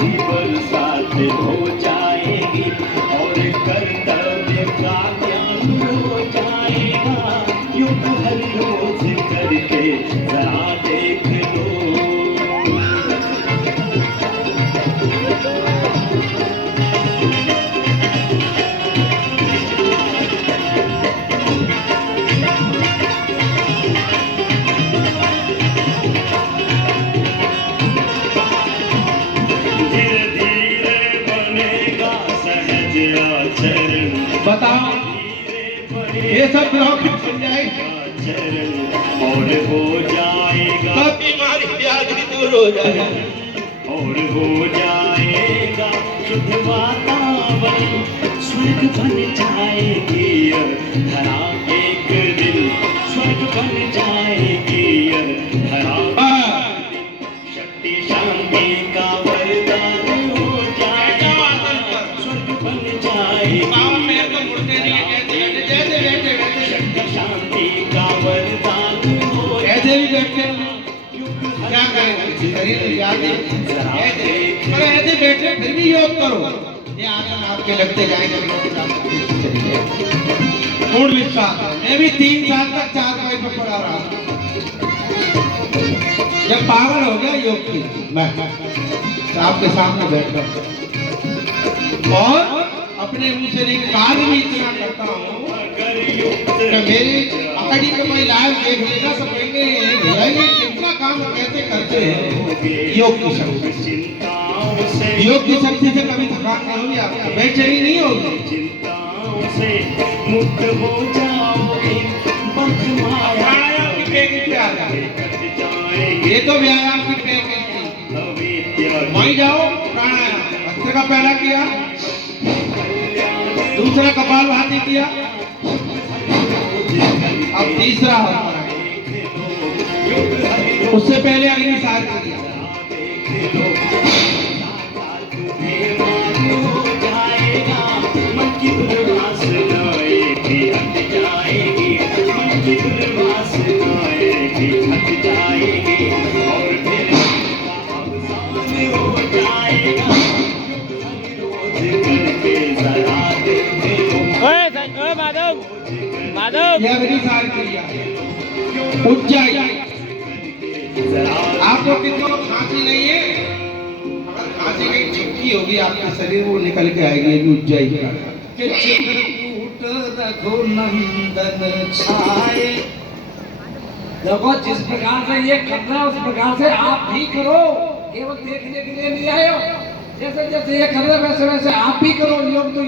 भी बरसात हो जाएगी और कर्तव्य का ज्ञान हो जाएगा। युग हर रोज करके जरा देख लो। बताओ ये सब ग्रह बन जाएगा और हो जाएगा, सब बीमारी व्याधि दूर हो जाएगा और हो जाएगा शुद्ध वातावरण। स्वर्ग बन जाएगी धरा एक दिन, स्वर्ग बन जाएगी धरा। शक्ति शांति का वरदान हो जाएगा, स्वर्ग बन जाएगी। शक्ति शांति का वरदान हो ऐसे भी बैठे क्या करें, शरीर याद पर ऐसे बैठे फिर भी योग करो। ये आसन आपके लगते जाएंगे, पूर्ण विश्वास। मैं भी 3 साल तक 4 पाई पर पड़ा रहा, जब पागल हो गया योग की मैं आपके सामने बैठता हूँ और अपने मुंह से नहीं कार्य भी इतना करता हूँ कि मेरी अकड़ी को कोई लाइव देख लेगा तो कहेंगे ये कितना काम कैसे करते हैं। योग की शक्ति, योग की शक्ति से कभी थकान नहीं होगी, आपको बेचैनी नहीं होगी, चिंताओं से मुक्त हो जाओगे। प्राणायाम की प्रैक्टिस आ जाएगी, ये तो व्यायाम की प्रैक्टिस थी। वहीं जाओ प्राणायाम, हस्ते का पहला किया, दूसरा कपालभाति किया, अब तीसरा उससे पहले अग्निसार किया। मन की दुर्वासनाएं भी हट जाएगी, मन की दुर्वासनाएं भी हट जाएगी और फिर अवसान हो जाएगा। रोज करके जरा देख लो। माधव माधव यह अग्निसार क्रिया उज्जैन। आपको कितनों खांसी नहीं है, अगर खांसी की चिपकी होगी आपके शरीर वो निकल के आएगी, ये भी उज्जैन का। कि चित्रकूट रघुनंदन छाए। देखो जिस प्रकार से ये करना है उस प्रकार से आप भी करो, केवल देखने के लिए नहीं आए हो। जैसे जैसे ये कर रहे वैसे वैसे आप भी करो। योग तो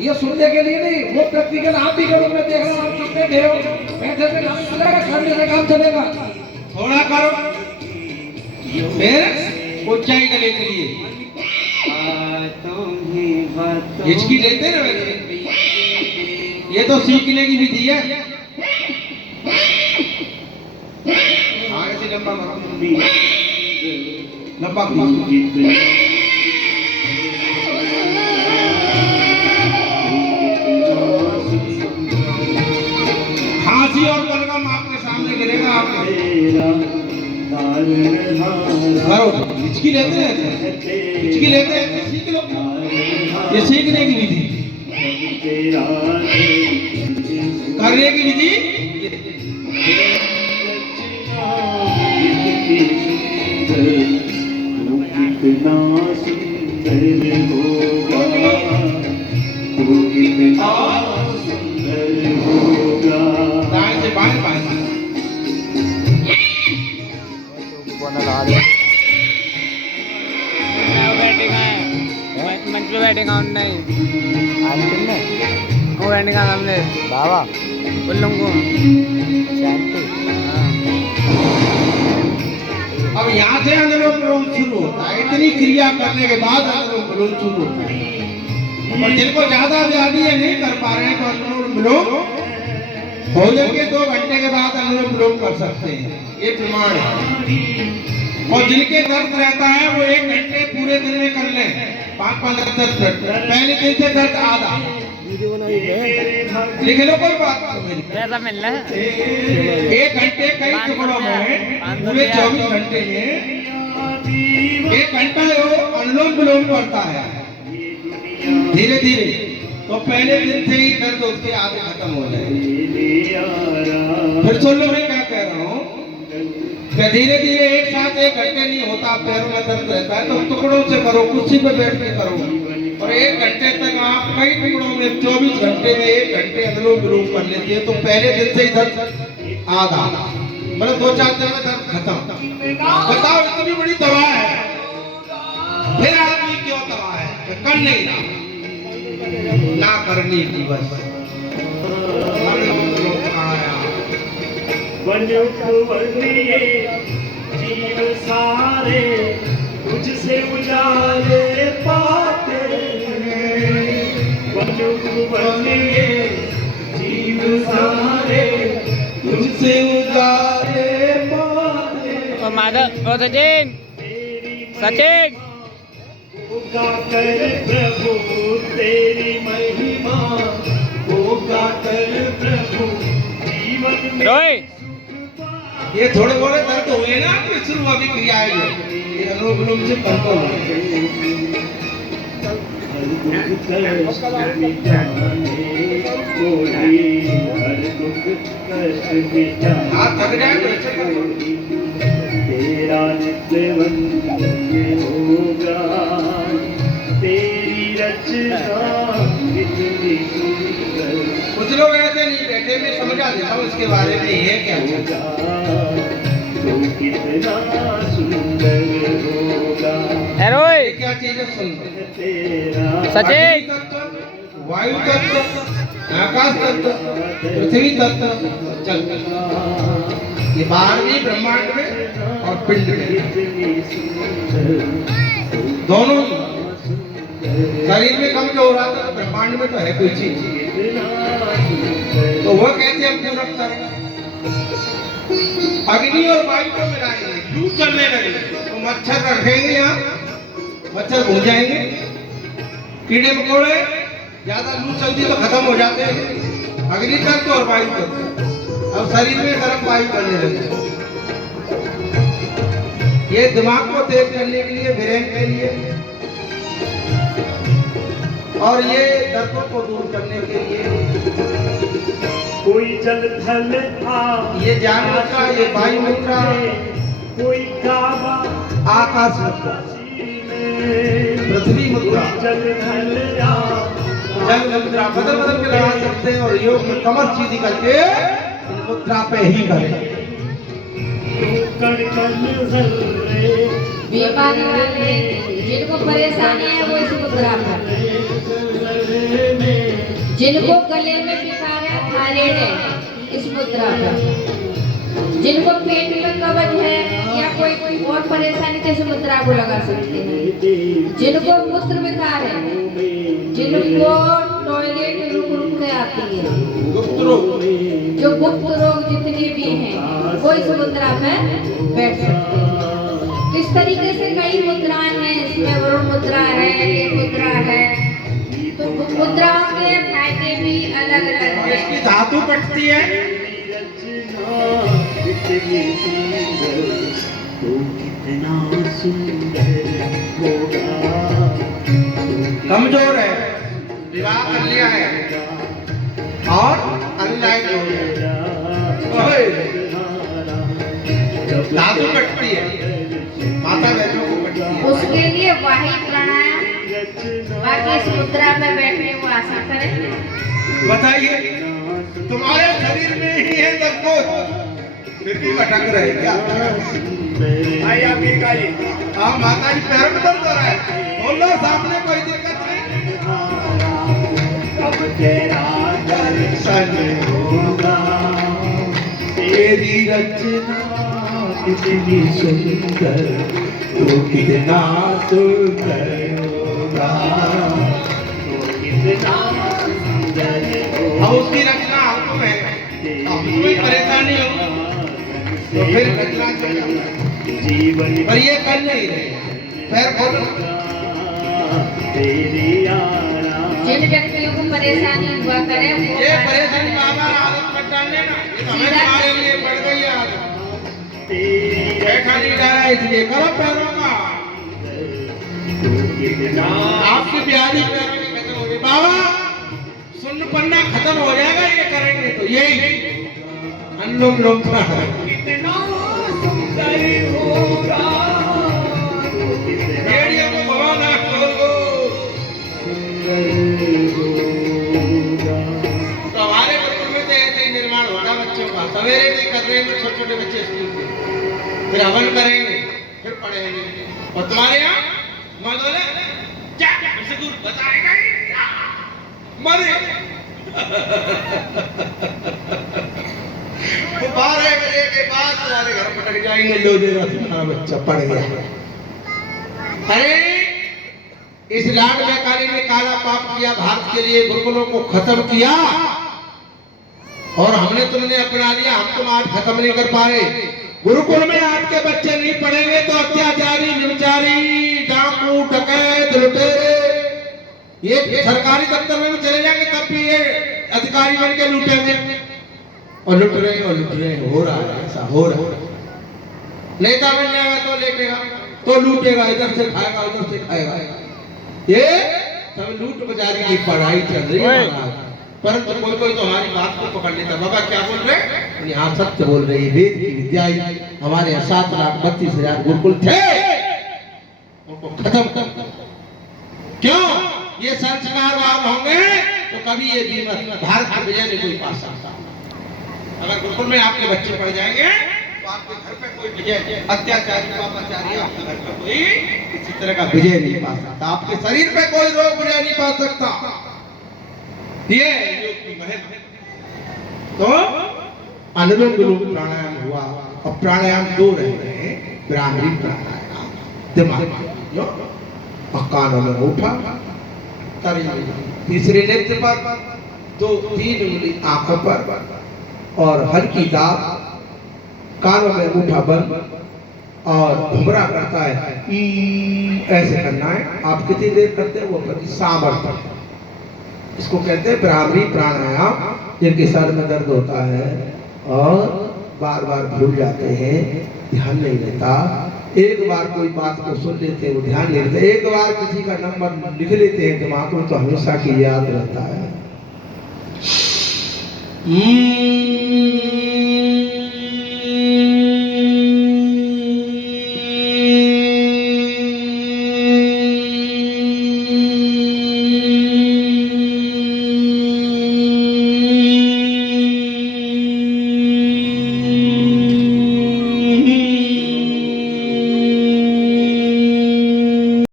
ये सुनने के लिए नहीं, वो प्रैक्टिकल आप भी करो। मैं देख रहा हूँ आप सब बैठे हो, बैठे से काम चलेगा, करने से काम चलेगा। थोड़ा करो फिर ऊंचाई गले के लिए हिचकी लेते ना वैसे, ये तो सीखने की विधि है। ऐसे लंबा लंबा खांसी और बलगम आपके सामने गिरेगा। आप हिचकी लेते हैं, हिचकी लेते हैं, सीख लो, ये सीखने की विधि, करने की विधि। कितना सुंदर होगा, तू कितना सुंदर होगा। दाएं से बाएं, बाएं से मंच पे बैठेगा नहीं, वो बैठेगा सामने बाबा उल्लूम को शांति। अब यहाँ से अनुलोम विलोम शुरू होता है, इतनी क्रिया करने के बाद अनुलोम विलोम शुरू होता है। और जिनको ज्यादा व्याधि है नहीं कर पा रहे हैं तो अनुलोम विलोम भोजन के 2 घंटे के बाद अनुलोम विलोम कर सकते हैं, ये प्रमाण है। और जिनके दर्द रहता है वो 1 घंटे पूरे दिन में कर लें, 5-5 10 मिनट, पहले दिन से दर्द आधा लिख लो, कोई बात नहीं। पैसा मिल रहा है 1 घंटे कई टुकड़ों में पूरे 24 घंटे में एक घंटा जो अनुलोम विलोम करता है धीरे धीरे, तो पहले दिन से ही दर्द उसके आगे खत्म हो जाएगा। फिर सुन लो मैं क्या कह रहा हूँ कि धीरे धीरे एक साथ 1 घंटे नहीं होता, पैरों में दर्द रहता है तो टुकड़ों से करो, कुर्सी पे बैठ के करो, और 1 घंटे तक आप कई टुकड़ों में 24 घंटे में 1 घंटे अनुलोम विलोम कर लेते हैं, तो पहले दिन से ही दर्द आधा, मतलब 2-4 दिन में दर्द खत्म। बताओ इतनी बड़ी दवा है, फिर आदमी क्यों दवा है कि कर नहीं रहा, ना करनी की बस। बनिए जीव सारे तुझसे उजाले पाते हैं, बनिए जीव सारे तुझसे उजाले पाते। और माधव और सचिन सचिन होगा कर प्रभु तेरी महिमा, होगा कर प्रभु जीवन में रोहित ये थोड़े थोड़े दर्द हुए ना तो शुरू अभी क्रिया है ये अनुलोम विलोम से कंट्रोल हाथ थक जाए तो ऐसे करो। तेरा नित्य वंदन होगा, तेरी रचना कितनी सुंदर। कुछ लोग ऐसे नहीं बैठे, मैं समझा देता हूँ इसके बारे में ये क्या होगा, तो कितना सुंदर होगा ये रोहित क्या चीज है सुन लो। तेरा सचिन तत्व, वायु तत्व, आकाश तत्व, पृथ्वी तत्व, जल तत्व, ये 12वीं ब्रह्मांड में और पिंड में कितनी सुंदर, दोनों शरीर में कम जो हो रहा था ब्रह्मांड में तो है कोई चीज, कितना सुंदर। तो वो कैसे हम पूरा करें? अग्नि और वायु को मिलाएंगे, लू चलने लगे तो मच्छर रखेंगे यहाँ, मच्छर हो जाएंगे, कीड़े मकोड़े ज्यादा लू चलती तो खत्म हो जाते हैं। अग्नि तत्व और वायु तत्व अब शरीर में गर्म वायु करने लगे, ये दिमाग को तेज करने के लिए, ब्रेन के लिए, और ये दर्दों को दूर करने के लिए। कोई जल थल था, ये ज्ञान मुद्रा, ये वायु मुद्रा, कोई काबा आकाश मुद्रा, पृथ्वी मुद्रा, जल थल जल मुद्रा बदल बदल के लगा सकते हैं, और योग में कमर सीधी करके इन मुद्रा पे ही करें। बीमारी वाले जिनको परेशानी है वो इस मुद्रा पर, जिनको गले में विकार है, थायराइड है, इस मुद्रा पर, जिनको पेट में कब्ज है या कोई और परेशानी तो इस मुद्रा को लगा सकते हैं, जिनको मूत्र विकार है, जिनको टॉयलेट रुक रुक के आती है, गुप्त रोग, जो गुप्त रोग जितने भी हैं वो इस मुद्रा में बैठ सकते हैं। इस तरीके से कई मुद्राएं हैं, इसमें वरुण मुद्रा है, ये मुद्रा है, तो मुद्राओं के फायदे भी अलग अलग और हैं। इसकी धातु कटती है, कितनी सुंदर, तो कितना सुंदर होगा, कमजोर है, विवाह कर लिया है और अनलाइन हो गया, धातु कटती है, माता बहनों को कटती है। उसके लिए वाही प्राणायाम, बाकी इस मुद्रा में बैठने को आसन करें। बताइए तुम्हारे शरीर में ही है सब कुछ, फिर भी भटक रहे क्या? आइए आप ये कहिए, हाँ माता जी पैर में दर्द हो रहा है, बोलो सामने कोई दिक्कत नहीं, अब तेरा दर्शन होगा, तेरी रचना कितनी सुंदर, तो कितना सुंदर होगा, तो कितना सुंदर होगा। अब उसकी रचना हमको है, हमको कोई परेशानी हो तो फिर रचना चल जाता है, जीवन पर ये कर नहीं रहे, पैर खोलो। तेरी आराम, जिन व्यक्तियों को परेशानी हुआ करे वो ये परेशानी बाबा आदत मत डालने ना, ये हमें तुम्हारे लिए पड़ गई है आदत, तेरी बैठा नहीं जा रहा है इसलिए करो पैरों का तो कितना आपकी ब्याधी पैरों में खत्म हो गई बाबा, सुन्न पन्ना खत्म हो जाएगा ये करेंगे तो यही अनुलोम विलोम प्राणायाम। कितना सुंदर होगा, तो कितना भेड़िया को भगाओ ना खोल को। तो हमारे गुरुकुल में तो ऐसे ही निर्माण होगा बच्चों का, सवेरे नहीं कर रहे हैं छोटे छोटे बच्चे स्कूल के, फिर हवन करेंगे फिर पढ़ेंगे। और तुम्हारे यहाँ मर्द बोले क्या हमसे दूर बताएगा ही क्या? मरे तो 12 बजे के बाद तुम्हारे घर पटक जाएंगे, लो दे रहा तुम्हारा बच्चा पढ़ गया। अरे इस लाड में काली ने काला पाप किया, भारत के लिए गुरुकुलों को खत्म किया और हमने तुमने अपना लिया, हम तुम आज खत्म नहीं कर पाए। गुरुकुल में आपके बच्चे नहीं पढ़ेंगे तो अत्याचारी, व्यभिचारी, डाकू, डकैत, लुटेरे ये सरकारी दफ्तर में भी चले जाएंगे तब भी ये अधिकारी बन के लूटेंगे और लुट रहे हो रहा है, ऐसा हो रहा है। नेता बन जाएगा तो लेटेगा तो लूटेगा, इधर से खाएगा उधर से खाएगा। ये सब लूट बाजारी की पढ़ाई चल रही है महाराज। परंतु कोई कोई तो हमारी बात को पकड़ लेता। बाबा क्या बोल रहे? यहाँ सत्य बोल रही है। वेद की विद्या हमारे 7,32,000 गुरुकुल थे, उनको खत्म कर। क्यों? ये संस्कारवान होंगे तो कभी ये भारत का विजय नहीं कोई पा सकता। अगर गुरुकुल में आपके बच्चे पढ़ जाएंगे तो आपके घर पे कोई विजय, अत्याचारी, पापाचारी आपके घर पे कोई किसी तरह का विजय नहीं पा सकता। आपके शरीर पे कोई रोग विजय नहीं पा सकता। ये योग की महिमा। तो अनुलोम विलोम प्राणायाम हुआ। और प्राणायाम 2 रह गए, ब्राह्मणी प्राणायाम दिमाग कानों में उठा, तीसरे नेत्र पर 2-3 उंगली आंखों पर और हल्की दाब कानों में उठा बंद और घुमरा करता है, ऐसे करना है। आप कितनी देर करते हैं वो प्रति सामर्थ्य, इसको कहते हैं ब्राह्मणी प्राणायाम। जिनके सर में दर्द होता है और बार बार भूल जाते हैं, ध्यान नहीं रहता, एक बार कोई बात को सुन लेते हैं वो ध्यान नहीं रहता, एक बार किसी का नंबर लिख लेते हैं दिमाग में तो हमेशा की याद रहता है।